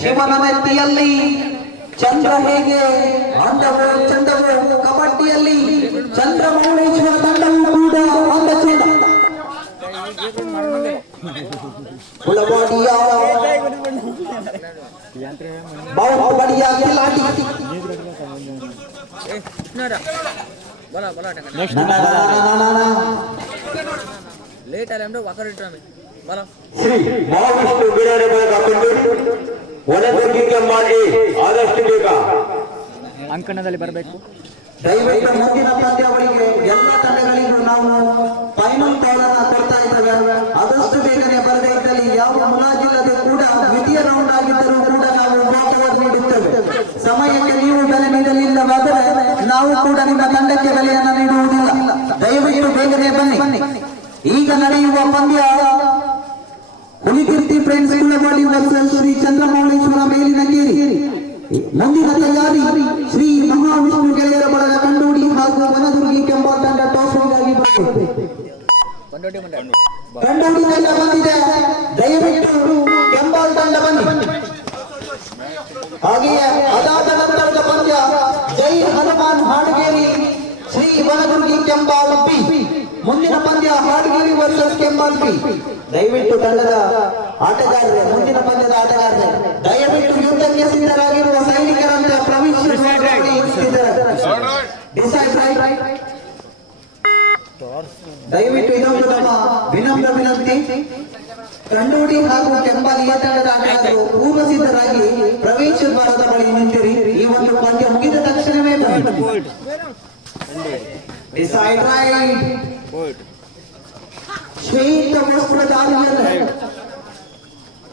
ಶಿವನ ಮೆತ್ತಿಯಲ್ಲಿ ಚಂದ್ರ ಹೇಗೆ ಅಂದವು ಚಂದವು ಕಬಡ್ಡಿಯಲ್ಲಿ ಚಂದ್ರ ಮೌಳೇಶ್ವರ ತಂಡವು ಕೂಡ ಅಂದ ಚಂದ ಕುಲವಾಡಿಯ ಬಾಹುಬಲಿಯ ಕಿಲಾಡಿ. ಲೇಟ್ ಆದ್ರೆ ಒಕ್ಕರಿಟ್ರಾಮಿ ಶ್ರೀ ಮಹಾವಿಷ್ಣು ಬಿಡಾರೆ ಮೂಲಕ ಕೊಂಡೂರು ಒಣದೊಂದಿಗೆ ಮಾಡಿ ಆದಷ್ಟು ಬೇಗ. ಅಂಕಣದಲ್ಲಿ ಬರಬೇಕು. ದಯವಿಟ್ಟು ಮುಂದಿನ ಪಂದ್ಯಾವಳಿಗೆ ಎಲ್ಲ ತಂಡಗಳಿಗೂ ನಾವು ಫೈನಲ್ ಪೌರನ್ನ ಕೊಡ್ತಾ ಇದ್ದೇವೆ. ಆದಷ್ಟು ಬೇಗನೆ ಬರದೇ ಇದ್ದಲ್ಲಿ ಯಾವ ಮುಲಾಜಿಲ್ಲದೆ ಕೂಡ ದ್ವಿತೀಯ ರೌಂಡ್ ಆಗಿದ್ದರೂ ಕೂಡ ನಾವು ಬಹುಮತ ನೀಡುತ್ತೇವೆ. ಸಮಯಕ್ಕೆ ನೀವು ಬೆಲೆ ನೀಡಲಿಲ್ಲ ನೀಡಲಿಲ್ಲವಾದರೆ ನಾವು ಕೂಡ ನಿಮ್ಮ ತಂಡಕ್ಕೆ ಬೆಲೆಯನ್ನು ನೀಡುವುದಿಲ್ಲ. ದಯವಿಟ್ಟು ಬೇಗನೆ ಬನ್ನಿ. ಈಗ ನಡೆಯುವ ಪಂದ್ಯ ಫ್ರೆಂಡ್ಸ್ ಕುಲವಾಡಿ ವರ್ಸಸ್ ಶ್ರೀ ಚಂದ್ರಮೌಳೇಶ್ವರ ಮೇಲಿನ ಕೇರಿ. ಮುಂದಿನ ತಯಾರಿ ಶ್ರೀ ಮಹಾವಿಷ್ಣು ಗೆಳೆಯರ ಬಳಗ ಕಂಡೋಡಿ ಹಾಗೂ ವನದುರ್ಗಿ ಕೆಂಬ ತಂಡ ಟಾಸ್ ಬರುತ್ತೆ ಕಂಡೋಡಿ ತಂಡ ಬಂದಿದೆ. ದಯವಿಟ್ಟು ಕೆಂಬಾಲ್ ತಂಡ ಬಂದಿ ಹಾಗೆಯೇ ಅದಾದ ನಂತರದ ಪಂದ್ಯ ಜೈ ಹನುಮಾನ್ ಹಾಡಗೇರಿ ಶ್ರೀ ವನದುರ್ಗಿ ಕೆಂಬಾಲ್ ಮುಂದಿನ ಪಂದ್ಯ ಹಾಡಗೇರಿ ವರ್ಸಸ್ ಕೆಂಬಾಲ್ ದಯವಿಟ್ಟು ತಂಡದ ಆಟಗಾರರೇ ಮುಂದಿನ ಪಂದ್ಯದ ಆಟಗಾರರೇ ದಯವಿಟ್ಟು ಯುದ್ಧಕ್ಕೆ ಸಿದ್ಧರಾಗಿರುವ ಸೈನಿಕರಂತೆ ದಯವಿಟ್ಟು ಇನ್ನೊಂದು ನಮ್ಮ ವಿನಮ್ರ ವಿನಂತಿ. ಕಂಡೋಡಿ ಹಾಗೂ ಕೆಂಬಾಲಿ ಈ ತಂಡದ ಆಟಗಾರರು ಪೂರ್ವ ಸಿದ್ಧರಾಗಿ ಪ್ರವೇಶ ದ್ವಾರದ ಬಳಿ ನಿಂತಿರಿ. ಈ ಒಂದು ಪಂದ್ಯ ಮುಗಿದ ತಕ್ಷಣವೇ ಡಿಸೈಡ್ ರೈಟ್ ಶ್ವೇತ ವಸ್ತ್ರಧಾರಿಯರು ಅಂಕಗಳಿಗಾಗಿ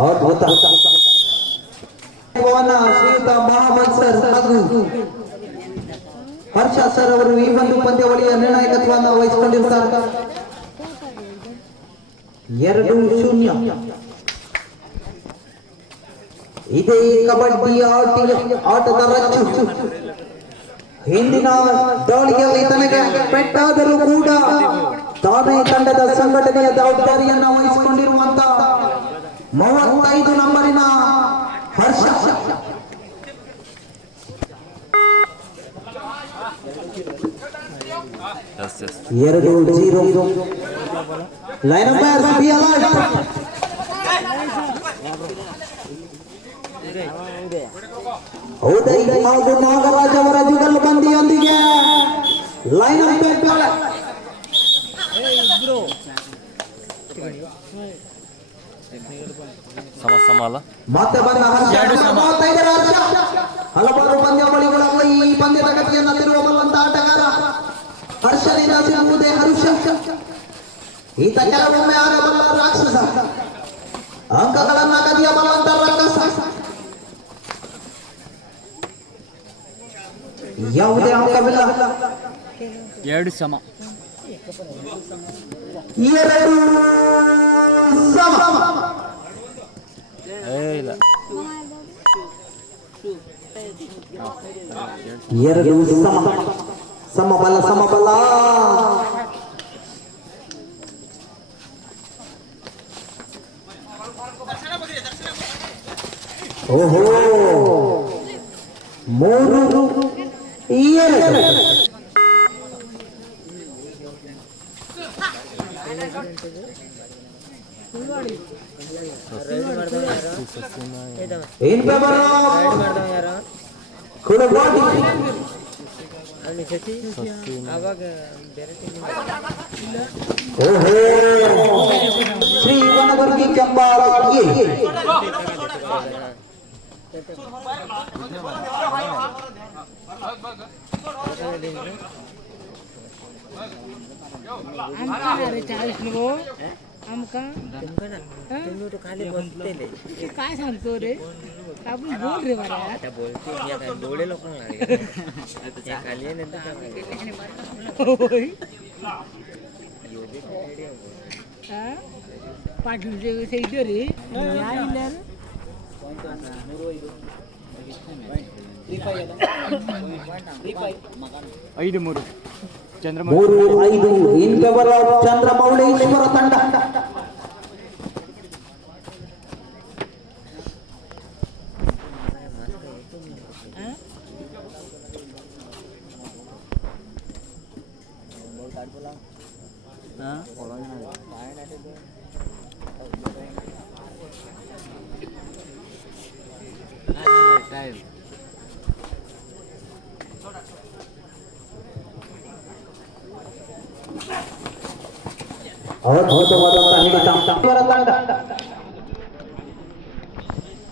ಅದ್ಭುತ ಶ್ರೀಯುತ ಮಹಾಮನ್ ಸರ್ ಹಾಗೂ ಹರ್ಷ ಸರ್ ಅವರು ಈ ಒಂದು ಪಂದ್ಯಾವಳಿಯ ನಿರ್ಣಾಯಕತ್ವವನ್ನು ವಹಿಸಿಕೊಂಡಿರ್ತಾರೆ ಎರಡು ಶೂನ್ಯ. ಇದೇ ಕಬಡ್ಡಿ ಆಟಿಗೆ ಆಟದ ರಚ್ಚು ಹಿಂದಿನ ದಾಳಿಯಲ್ಲಿ ತನಗೆ ಪೆಟ್ಟಾದರೂ ಕೂಡ ತಾನೇ ತಂಡದ ಸಂಘಟನೆಯ ಜವಾಬ್ದಾರಿಯನ್ನು ವಹಿಸಿಕೊಂಡಿರುವಂತ ಮೂವತ್ತೈದು ನಂಬರಿನ ಹರ್ಷ. ಎರಡು zero. Line umpire be alert ಸಮ ಸಮ ಅಲ್ಲ ಮತ್ತೆ ಬಂದ ಮೂವತ್ತೈದರ ಅರ್ಥ ಹಲವಾರು ಪಂದ್ಯಾವಳಿಗಳಲ್ಲ ಈ ಪಂದ್ಯದ ಗತಿಯನ್ನು ತಿರುವಬಲ್ಲಂತ ಆಟಗಾರ ಹರ್ಷದಿಂದ ಸಿಗುವುದೇ ಹರ್ಷ. ಈತ ಕೆಲವೊಮ್ಮೆ ಆಗಬಲ್ಲ ರಾಕ್ಷಸ. ಅಂಕಗಳನ್ನ ಕದಿಯಬಲ್ಲಂತ ರಾಕ್ಷಸ ಯಾವುದೇ ಅಂಕವಿಲ್ಲ. ಎರಡು ಸಮ. ಎರಡು ಸಮ. ಎರಡು ಸಮ ಸಮಬಲ ಸಮಬಲ ಓಹೋ ಮೂರು ಎರಡು ಏನ್ ಪೇಪರ್ ಮಾಡ್ದವ ಯಾರ ಕುಡಬಾಡಿ ಅಲ್ಲಿ ಶಶಿ ಅವಾಗ ಬೇರೆ ಟೀಮ್ ಓಹೋ ಶ್ರೀ ವನವರ್ಗಿ ಕೆಂಬಾಳ ಎ. आमका तुमका ना तुम्ही तो खाली बसतेले ते काय सांगतो रे आपण बोल रे मला आता बोलते या काय डोळे लोक लागले या खाली आहे नंतर काय होय योगे काय idea बघ. हा? पाटीलचे साईड रे आईला रे. ಐದು ಮೂರು ಚಂದ್ರಮ ಮೂರು ಐದು ಇನ್ ಫೇವರ್ ಆಫ್ ಚಂದ್ರಮೌಳೇಶ್ವರ ತಂಡ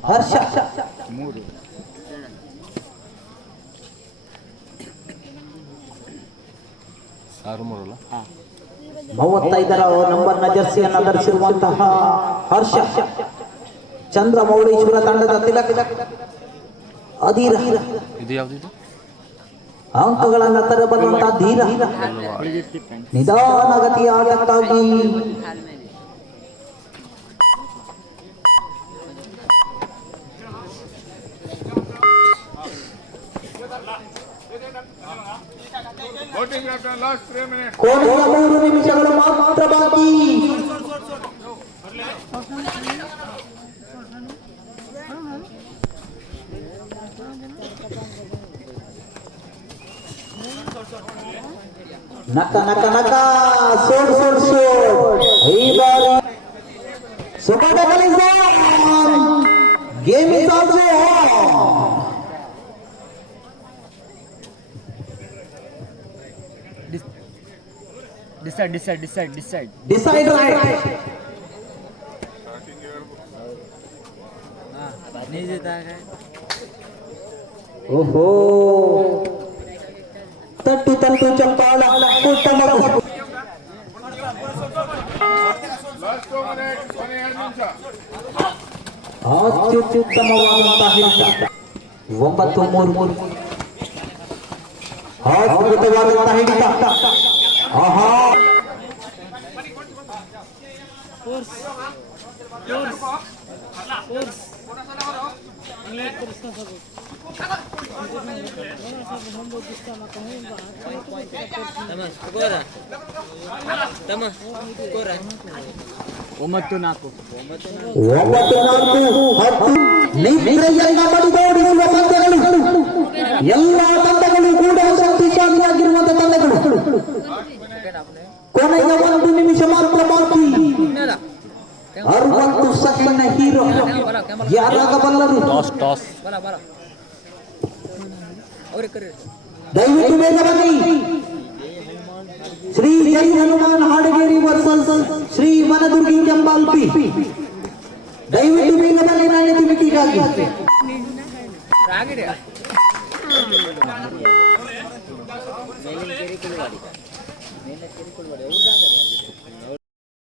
ಹರ್ಷ ಮೂರು ಆರು ಮೂರಲ್ಲ ಮೂವತ್ತೈದರ ನಂಬರ್ನ ಜರ್ಸಿಯನ್ನು ಧರಿಸಿರುವಂತಹ ಹರ್ಷ. ಚಂದ್ರಮೌಳೇಶ್ವರ ತಂಡದ ತಿಲಕ. ಅಧೀರ. ಅಂಕಗಳನ್ನ ತರಬಲ್ಲಂತಹ ಧೀರ. ನಿಧಾನಗತಿಯ ಆಟಕ್ಕಾಗಿ કોણસલા મોરુની બીજાગળ માત્ર બાકી. નકા નકા નકા. સોડ સોડ સોડ હી બાર. સુબાદા કલિઝાન game is also decide, decide, decide, decide. Decide right. right. Oho. Tentu tentu cempala kutam Last Kurs, kurs, kurs, ಕೊನೆಯ ಒಂದು ನಿಮಿಷ ಮಾತ್ರ ಬಾಕಿ ಅರವತ್ತು ಸೆಕೆಂಡ್ ಹೀರೋ ಯಾರಾಗಬಲ್ಲರು ಟಾಸ್ ಟಾಸ್ ಬಲ ಬಲ ಅವ್ರಿಗೆ ಕರೀರಿ ದಯವಿಟ್ಟು ಬೇಗ ಬನ್ನಿ ಶ್ರೀ ಜೈ ಹನುಮಾನ್ ಹಾಡಗೇರಿ ವರ್ಸಸ್ ಶ್ರೀ ವನದುರ್ಗಿ ಕೆಂಬಾಲ್ಪಿ ದಯವಿಟ್ಟು ಬೇಗ ಬನ್ನಿ ನಾಳೆ ತಿಮಿಟಿಗಾಗಿ ರಾಗಿಡಿ